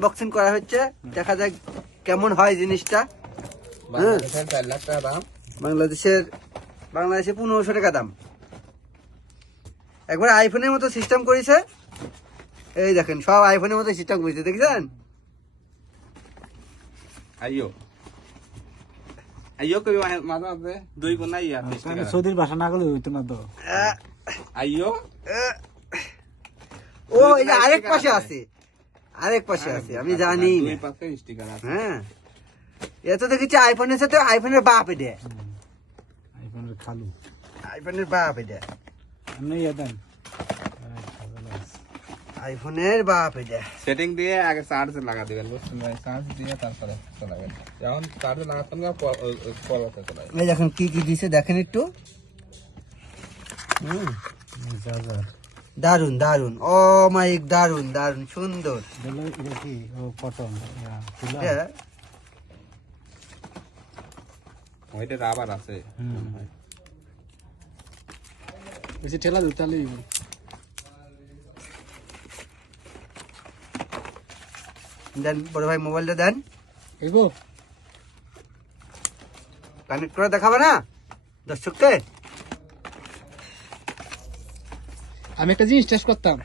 Unboxing করা হচ্ছে, দেখা যাক কেমন হয় জিনিসটা। বাংলাদেশের 4 লাখ টাকা দাম, বাংলাদেশে 1500 টাকা দাম। একবার আইফোনের মতো সিস্টেম করেছে, এই দেখেন সব আইফোনের মতো সিস্টেম করেছে, দেখছেন? আইও আইও কবি মাঝে মাঝে 2 গুণ আইয়া সৌদির ভাষা না গেলে হইতো না তো। আইও ও এই যে আরেক পাশে আছে, আমি জানি না। 2 পাশে স্টিকার আছে। হ্যাঁ, এত দেখেছি আইফোনের সাথে আইফোনের বাপ এটা, আইফোনের খালু, আইফোনের বাপ এটা, আমি ইয়ে দেন আইফোনের বাপ এটা। সেটিং দিয়ে আগে চার্জ লাগা দিবেন, বুঝছেন ভাই? চার্জ দিয়ে তারপরে চালাবেন। যখন চার্জ লাগাতেন না পরবর্তী চালাবেন। এই দেখেন কি কি দিছে দেখেন একটু। দারুন দারুন, ও মাই দারুন দারুন সুন্দর। এটা কি ও কটন এটা ওইটা রাবার আছে। বেশি ঠেলা দিতে তাহলে দেন বড় ভাই, মোবাইলটা দেন, এগো কানেক্ট করে দেখাবে না দর্শককে? আমি একটা জিনিস টেস্ট করতাম।